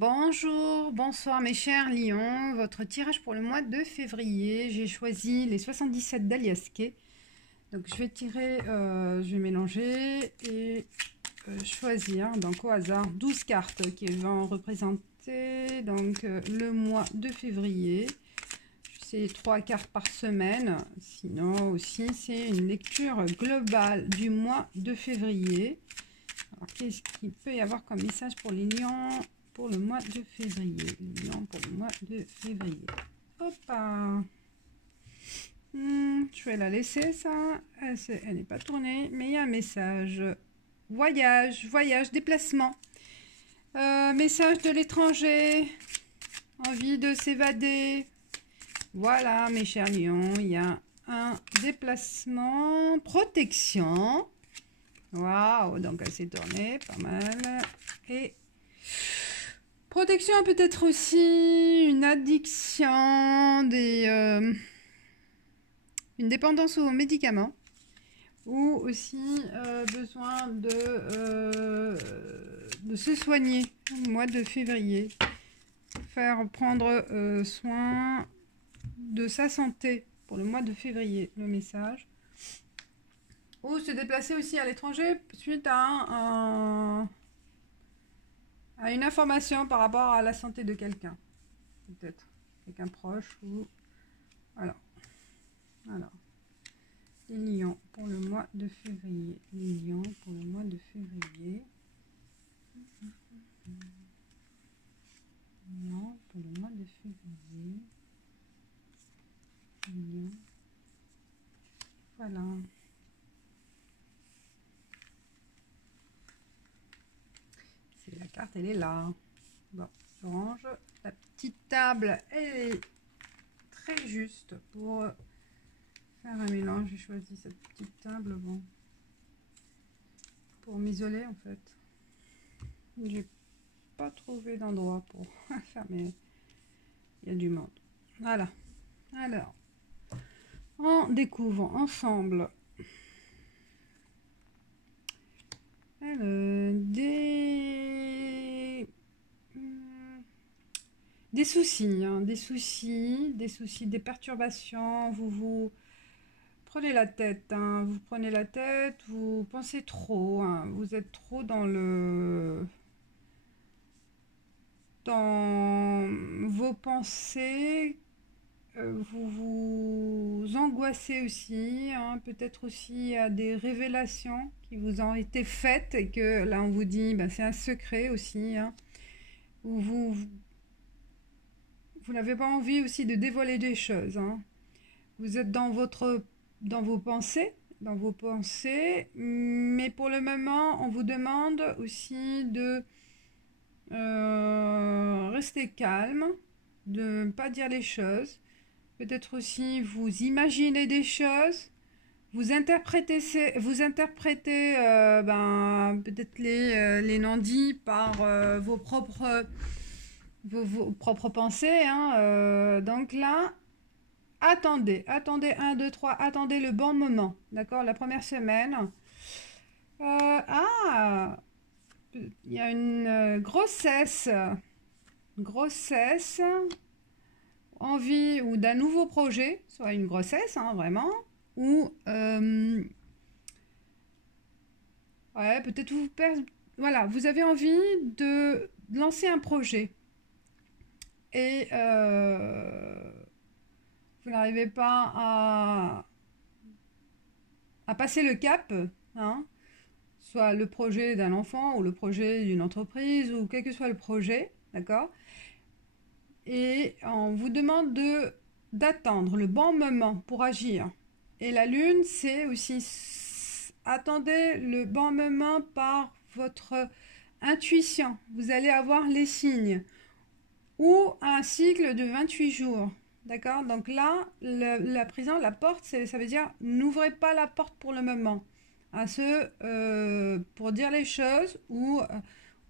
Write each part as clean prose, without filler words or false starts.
Bonjour, bonsoir mes chers lions, votre tirage pour le mois de février, j'ai choisi les 77 d'Aliasqué. Donc je vais tirer, je vais mélanger et choisir donc au hasard 12 cartes qui vont représenter donc le mois de février. C'est 3 cartes par semaine, sinon aussi c'est une lecture globale du mois de février. Alors qu'est-ce qu'il peut y avoir comme message pour les lions pour le mois de février? Lion pour le mois de février. Hop, je vais la laisser ça. Elle n'est pas tournée, mais il y a un message. Voyage, voyage, déplacement. Message de l'étranger. Envie de s'évader. Voilà, mes chers lions, il y a un déplacement. Protection. Waouh, donc elle s'est tournée, pas mal. Et protection peut-être aussi une addiction, une dépendance aux médicaments ou aussi besoin de se soigner au mois de février. Faire prendre soin de sa santé pour le mois de février, le message. Ou se déplacer aussi à l'étranger suite à une information par rapport à la santé de quelqu'un. Peut-être quelqu'un proche ou... Alors, les lions pour le mois de février. Les lions pour le mois de février. Lions pour le mois de février. Lions. Voilà. La carte, elle est là. Bon, je range. La petite table, elle est très juste pour faire un mélange. J'ai choisi cette petite table, bon, pour m'isoler en fait. J'ai pas trouvé d'endroit pour faire, mais il y a du monde. Voilà. Alors, on découvre ensemble des soucis, hein, des soucis, des perturbations. Vous prenez la tête, hein, vous prenez la tête, vous pensez trop, hein, vous êtes trop dans vos pensées. Vous vous angoissez aussi, hein, peut-être aussi à des révélations qui vous ont été faites et que là on vous dit ben, c'est un secret aussi, hein. Vous n'avez pas envie aussi de dévoiler des choses, hein. Vous êtes dans vos pensées, mais pour le moment on vous demande aussi de rester calme, de ne pas dire les choses. Peut-être aussi vous imaginez des choses, vous interprétez ben, peut-être les non-dits par vos propres pensées, hein. Donc là, attendez 1, 2, 3, attendez le bon moment, d'accord? La première semaine. Il y a une grossesse, envie ou d'un nouveau projet, soit une grossesse, hein, vraiment, ou ouais, peut-être voilà, vous avez envie de lancer un projet et vous n'arrivez pas à passer le cap, hein, soit le projet d'un enfant ou le projet d'une entreprise ou quel que soit le projet, d'accord? Et on vous demande d'attendre le bon moment pour agir. Et la lune, c'est aussi attendez le bon moment par votre intuition. Vous allez avoir les signes. Ou un cycle de 28 jours. D'accord? Donc là, la prison, la porte, ça veut dire n'ouvrez pas la porte pour le moment. Pour dire les choses ou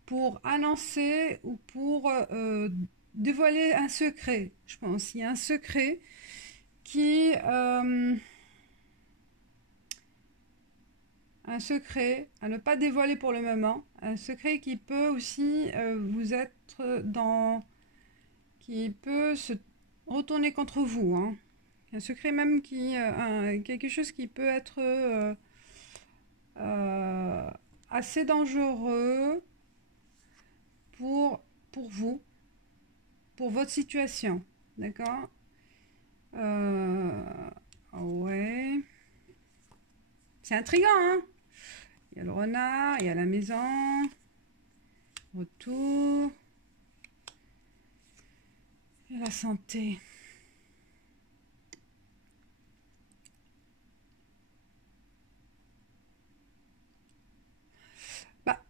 pour annoncer ou pour dévoiler un secret. Je pense il y a un secret qui un secret à ne pas dévoiler pour le moment, un secret qui peut aussi vous être dans... qui peut se retourner contre vous, hein. Un secret même qui... quelque chose qui peut être euh, assez dangereux pour, pour vous, pour votre situation, d'accord? Ouais. C'est intriguant, hein? Il y a le renard, il y a la maison, retour, et la santé. Bah,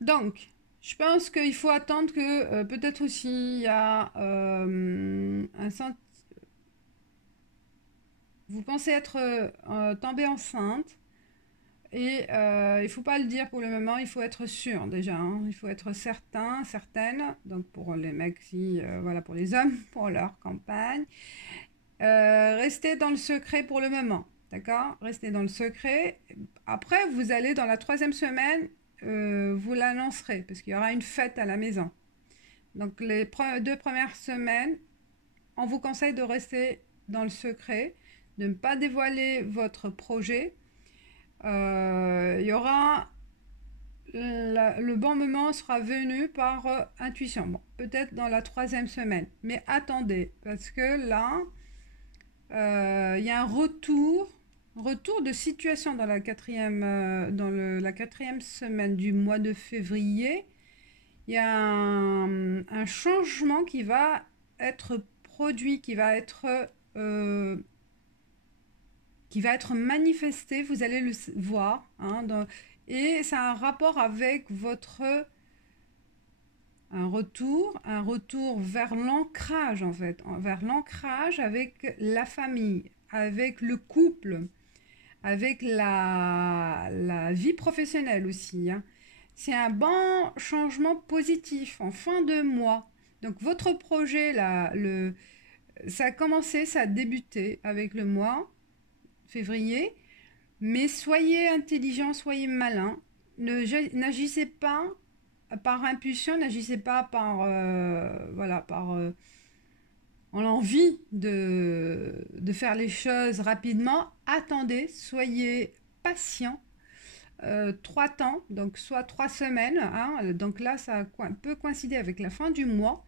donc, je pense qu'il faut attendre que peut-être aussi il y a vous pensez être tombée enceinte. Et il ne faut pas le dire pour le moment, il faut être sûr déjà, hein. Il faut être certain, certaine. Donc pour les mecs, si, voilà, pour les hommes, pour leur campagne. Restez dans le secret pour le moment, d'accord? Restez dans le secret. Après, vous allez dans la 3e semaine, vous l'annoncerez, parce qu'il y aura une fête à la maison. Donc les 2 premières semaines, on vous conseille de rester dans le secret, de ne pas dévoiler votre projet. Il y aura le bon moment sera venu par intuition. Bon, peut-être dans la 3e semaine, mais attendez, parce que là, il y a un retour de situation dans la 4e, la 4e semaine du mois de février. Il y a un changement qui va être produit, euh, qui va être manifesté, vous allez le voir, hein, et ça a un rapport avec un retour vers l'ancrage en fait, vers l'ancrage avec la famille, avec le couple, avec la vie professionnelle aussi, hein. C'est un bon changement positif en fin de mois. Donc votre projet là, ça a commencé, ça a débuté avec le mois février, mais soyez intelligent, soyez malin. N'agissez pas par impulsion, n'agissez pas par voilà, par en l'envie de faire les choses rapidement. Attendez, soyez patient. 3 temps, donc soit 3 semaines, hein, donc là ça peut coïncider avec la fin du mois,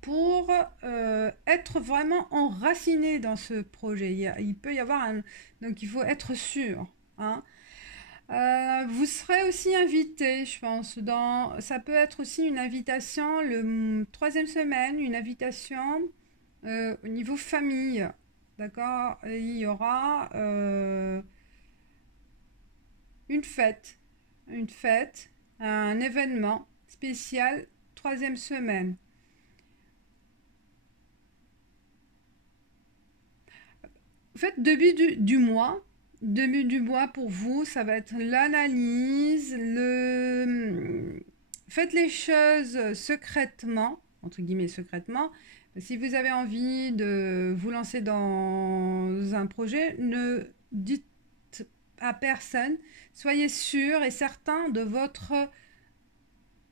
pour être vraiment enraciné dans ce projet. Il peut y avoir donc il faut être sûr, hein. Vous serez aussi invité, je pense. Ça peut être aussi une invitation, le 3e semaine, une invitation au niveau famille. D'accord? Il y aura une fête, un événement spécial, 3e semaine. En fait, début du mois pour vous, ça va être l'analyse, faites les choses secrètement, entre guillemets secrètement. Si vous avez envie de vous lancer dans un projet, ne dites à personne, soyez sûr et certain de votre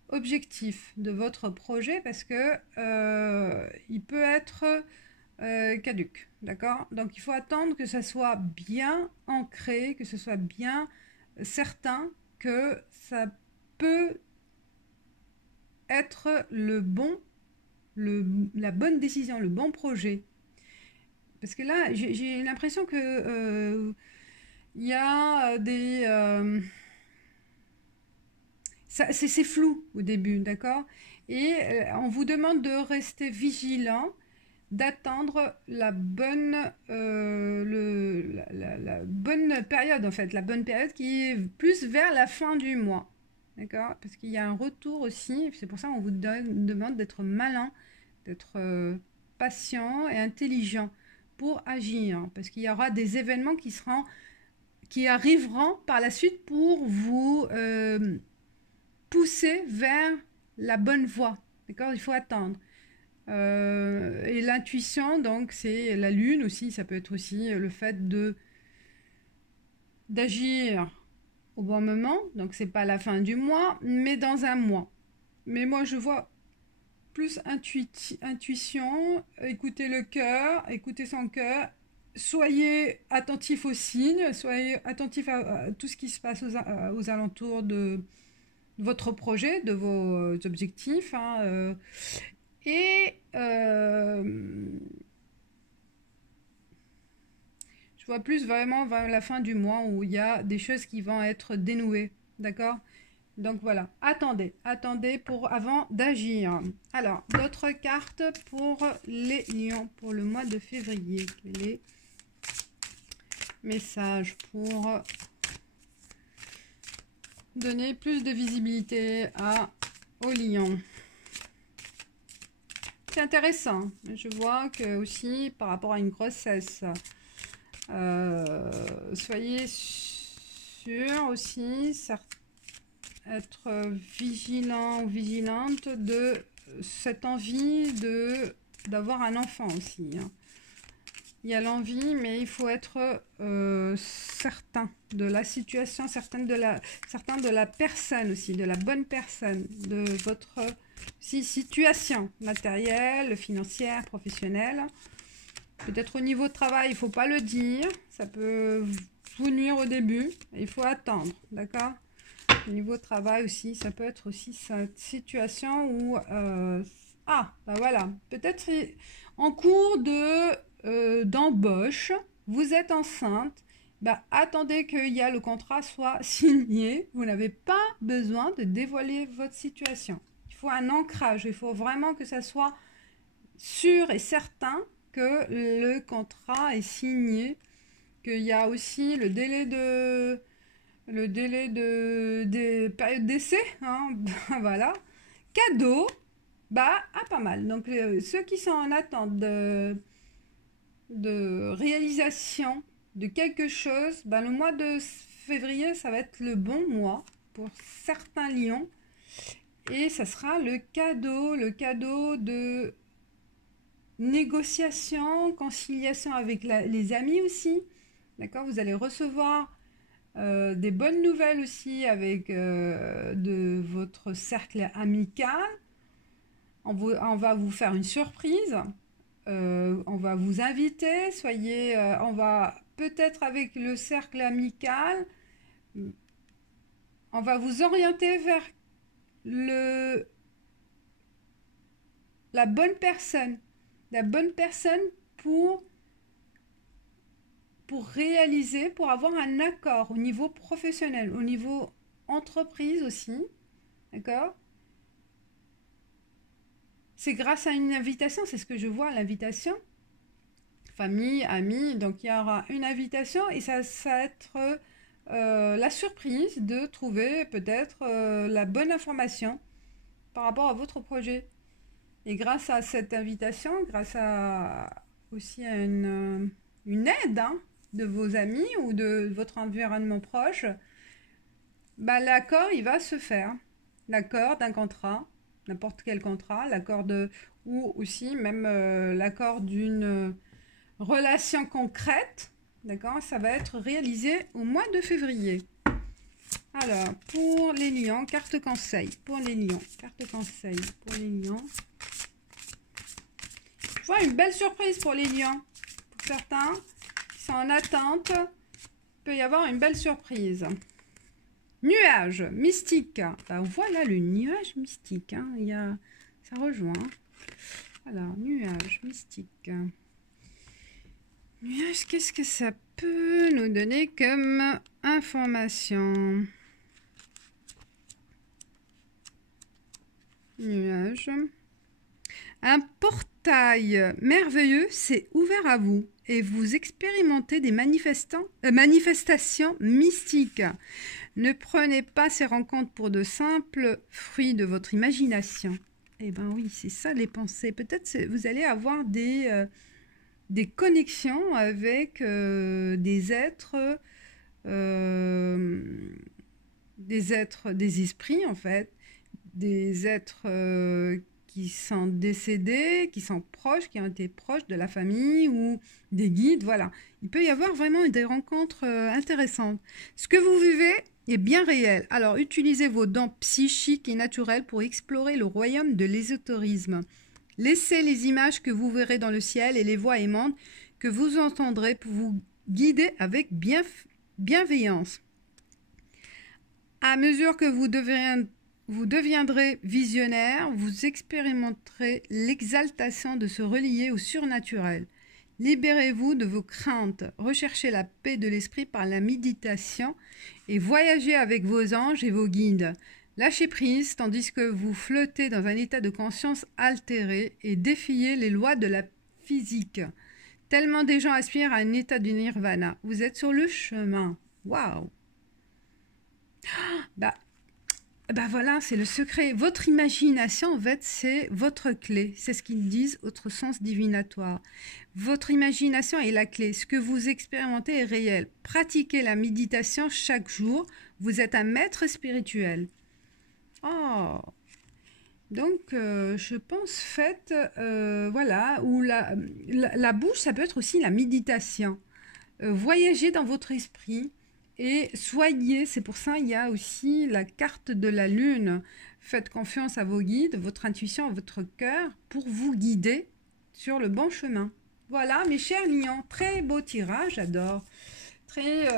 objectif, de votre projet, parce que il peut être caduque, d'accord? Donc il faut attendre que ça soit bien ancré, que ce soit bien certain que ça peut être la bonne décision, le bon projet. Parce que là, j'ai l'impression que il y a c'est flou au début, d'accord? Et on vous demande de rester vigilant, d'attendre la bonne la bonne période, en fait, la bonne période qui est plus vers la fin du mois, d'accord? Parce qu'il y a un retour aussi, c'est pour ça qu'on vous demande d'être malin, d'être patient et intelligent pour agir, parce qu'il y aura des événements qui arriveront par la suite pour vous pousser vers la bonne voie, d'accord? Il faut attendre. Et l'intuition, donc, c'est la lune aussi. Ça peut être aussi le fait de d'agir au bon moment, donc c'est pas la fin du mois, mais dans un mois. Mais moi, je vois plus intuition, écoutez le cœur, écoutez son cœur, soyez attentif aux signes, soyez attentif à tout ce qui se passe aux alentours de votre projet, de vos objectifs, hein, et je vois plus vraiment vers la fin du mois où il y a des choses qui vont être dénouées, d'accord? Donc voilà, attendez avant d'agir. Alors, d'autres cartes pour les lions pour le mois de février. Les messages pour donner plus de visibilité aux lions. C'est intéressant. Je vois que aussi par rapport à une grossesse, soyez sûr aussi, être vigilant ou vigilante de cette envie d'avoir un enfant aussi. Hein. Il y a l'envie, mais il faut être certain de la situation, certain de la personne aussi, de la bonne personne, de votre situation matérielle, financière, professionnelle. Peut-être au niveau de travail, il ne faut pas le dire, ça peut vous nuire au début, il faut attendre, d'accord? Au niveau de travail aussi, ça peut être aussi cette situation où... bah voilà, peut-être en cours d'embauche, vous êtes enceinte, bah attendez qu'il y a le contrat soit signé, vous n'avez pas besoin de dévoiler votre situation. Il faut un ancrage, il faut vraiment que ça soit sûr et certain que le contrat est signé, qu'il y a aussi le délai des périodes d'essai, hein, voilà. Cadeau, pas mal. Donc, ceux qui sont en attente de réalisation de quelque chose, le mois de février, ça va être le bon mois pour certains lions. Et ça sera le cadeau de négociation, conciliation avec les amis aussi. D'accord? Vous allez recevoir des bonnes nouvelles aussi avec de votre cercle amical. On va vous faire une surprise. On va vous inviter. On va peut-être avec le cercle amical, on va vous orienter vers la bonne personne. La bonne personne pour réaliser, pour avoir un accord au niveau professionnel, au niveau entreprise aussi, d'accord? C'est grâce à une invitation, c'est ce que je vois, l'invitation. Famille, amis, donc il y aura une invitation et ça va être la surprise de trouver peut-être la bonne information par rapport à votre projet. Et grâce à cette invitation, grâce aussi à une aide, hein, de vos amis ou de votre environnement proche, l'accord, il va se faire. L'accord d'un contrat, n'importe quel contrat, ou aussi même l'accord d'une relation concrète, d'accord, ça va être réalisé au mois de février. Alors, pour les lions, carte conseil, pour les lions, carte conseil, pour les lions. Je vois une belle surprise pour les lions. Pour certains qui sont en attente, il peut y avoir une belle surprise. Nuage mystique. Voilà le nuage mystique. Hein. Ça rejoint. Alors, nuage mystique. Nuage, qu'est-ce que ça peut nous donner comme information? Nuage. Un portail merveilleux s'est ouvert à vous et vous expérimentez des manifestations mystiques. Ne prenez pas ces rencontres pour de simples fruits de votre imagination. Eh bien oui, c'est ça les pensées. Peut-être vous allez avoir des connexions avec des êtres, des esprits en fait, des êtres qui sont décédés, qui sont proches, qui ont été proches de la famille ou des guides, voilà. Il peut y avoir vraiment des rencontres intéressantes. Ce que vous vivez est bien réel. Alors, utilisez vos dons psychiques et naturelles pour explorer le royaume de l'ésotérisme. Laissez les images que vous verrez dans le ciel et les voix aimantes que vous entendrez pour vous guider avec bienveillance. À mesure que vous deviendrez visionnaire, vous expérimenterez l'exaltation de se relier au surnaturel. Libérez-vous de vos craintes, recherchez la paix de l'esprit par la méditation et voyagez avec vos anges et vos guides. Lâchez prise tandis que vous flottez dans un état de conscience altéré et défiez les lois de la physique. Tellement des gens aspirent à un état du nirvana. Vous êtes sur le chemin. Waouh! Bah voilà, c'est le secret. Votre imagination, en fait, c'est votre clé. C'est ce qu'ils disent, autre sens divinatoire. Votre imagination est la clé. Ce que vous expérimentez est réel. Pratiquez la méditation chaque jour. Vous êtes un maître spirituel. Oh! Donc, je pense, faites, voilà, ou la bouche, ça peut être aussi la méditation. Voyagez dans votre esprit. Et soyez, c'est pour ça il y a aussi la carte de la lune. Faites confiance à vos guides, votre intuition, votre cœur pour vous guider sur le bon chemin. Voilà mes chers lions, très beau tirage, j'adore. Très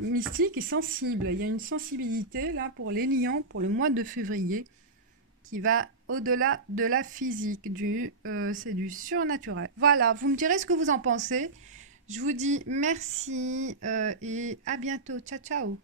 mystique et sensible. Il y a une sensibilité là pour les lions pour le mois de février qui va au-delà de la physique, c'est du surnaturel. Voilà, vous me direz ce que vous en pensez. Je vous dis merci et à bientôt. Ciao, ciao.